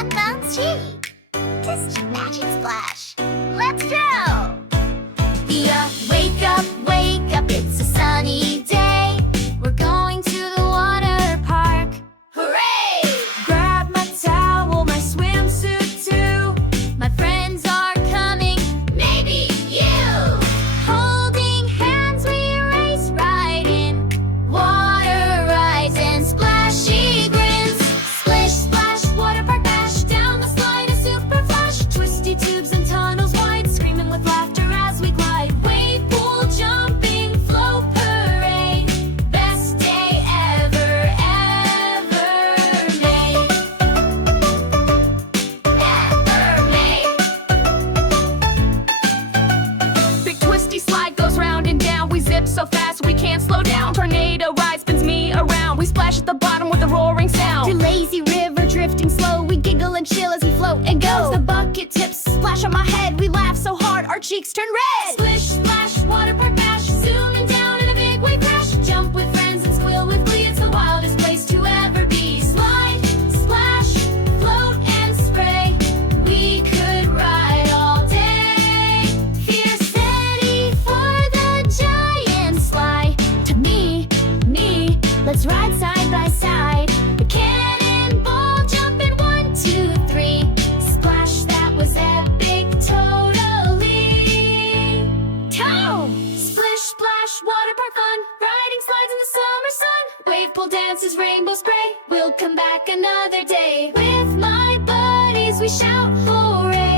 fun bounce cheek. This magic splash. Let's go! Wake up, it's a sunny day. We're going to the water park. Hooray! Grab my towel, my swimsuit too. My friends are coming, maybe you. Holding hands, we race right in. Water rides and splashy grins. Splish splash, water park bash. Down the slide, a super flash. Twisty tubes and tunnels wide, screaming with laughter as we glide. Wave pool, jumping, float parade. Best day ever, ever made. Ever made. Big twisty slide goes round and down. We zip so fast we can't slow down. Tornado ride spins me around. We splash at the bottom with a roaring To sound. lazy river drifting slow, we giggle and chill as we float and go. The bucket tips splash on my head, we laugh so hard our cheeks turn red. Splish splash, water park bash, zooming down in a big wave crash. Jump with friends and squeal with glee, it's the wildest place to ever be. Slide, splash, float and spray, we could ride all day. Fear steady for the giant slide. To me, let's ride side by side. The cannonball jumping 1, 2, 3. Splash, that was epic, totally. Toe! Splish splash, water park fun. Riding slides in the summer sun. Wave pool dances, rainbow spray. We'll come back another day. With my buddies we shout hooray.